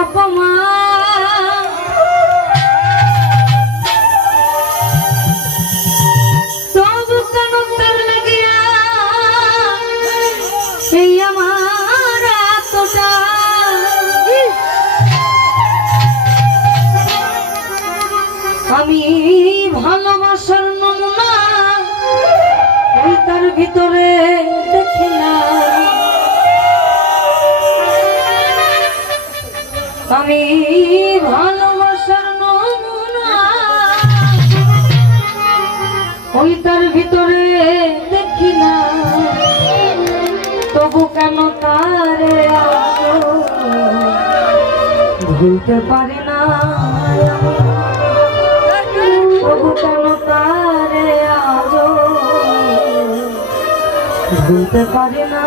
অপমান তবু কেন তার লাগিয়া এই আমার আত্মটা আমি ভালোবাসার নমুনা ওই তার ভিতরে। আমি ভালোবাসার নমুনা। ওই তার ভিতরে দেখি না। তবু কেন তারে ভুলতে পারি না। তবু কেন তারে আজও ভুলতে পারি না।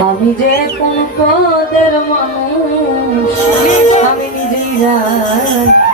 আমি যে কোন পদের মানুষ আমি নিজেই জানি